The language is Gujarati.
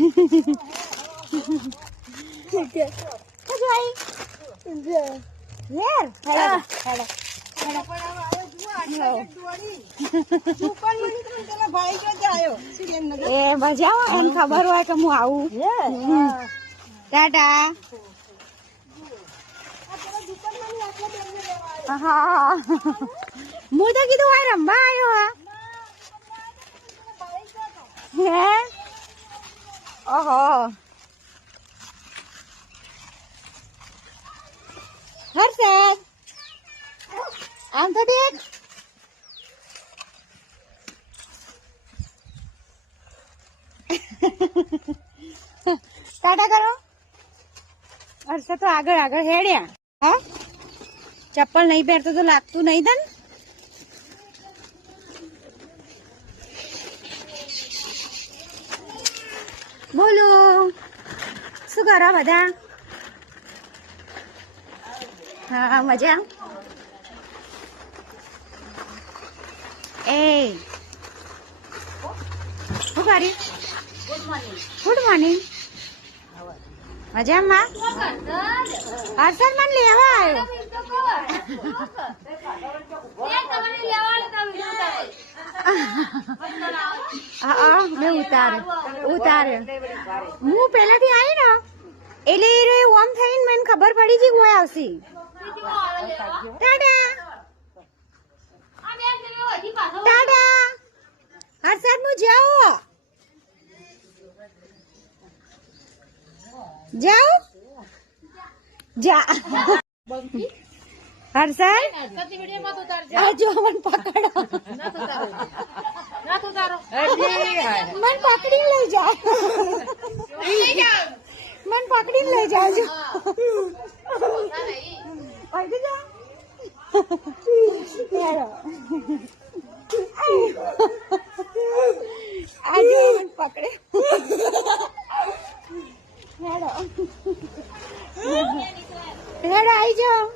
એ મજા એમ ખબર હોય કે હું આવું. ટાટા. હા હું તો કીધું આ રમવા આવ્યો. હે ઓહો હર્ષદ આમ તો દેખ. ટાટા કરો. હર્ષદ તો આગળ આગળ હેડ્યા. હા ચપ્પલ નહીં પહેરતો તો લાગતું નહીં તને. બોલો શું કરો બધા? હા મજા. એ શું કરી? Good morning. મજામાં? હર્ષદ મને લેવા આવ્યો. હા મેં ઉતાર્યો. હું પેલાથી આવી ને એટલે ઓમ થઈને મને ખબર પડી ગઈ કોઈ આવશે. ટાટા ટાટા. હર્ષદ હું જાઉં. જાઉં જા. હર્ષદ જો મને પકડો. મને પકડી લઈ જાઓ. મને પકડી લઈ જાજો. આજે મને પકડે. હેડો હેડો આવી જાઓ.